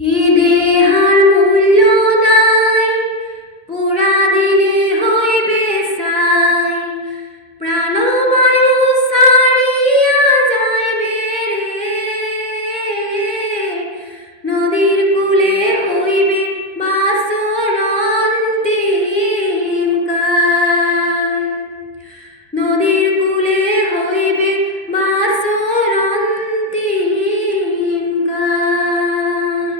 এ দেহার মূল্য নাই, পোড়া দিলে হইবে ছাই। প্রাণবায়ু ছাড়িয়া যাইবে রে, নদীর কূলে হইবে বাসর অন্তিম কাল। নদীর কূলে হইবে বাসর অন্তিম কাল।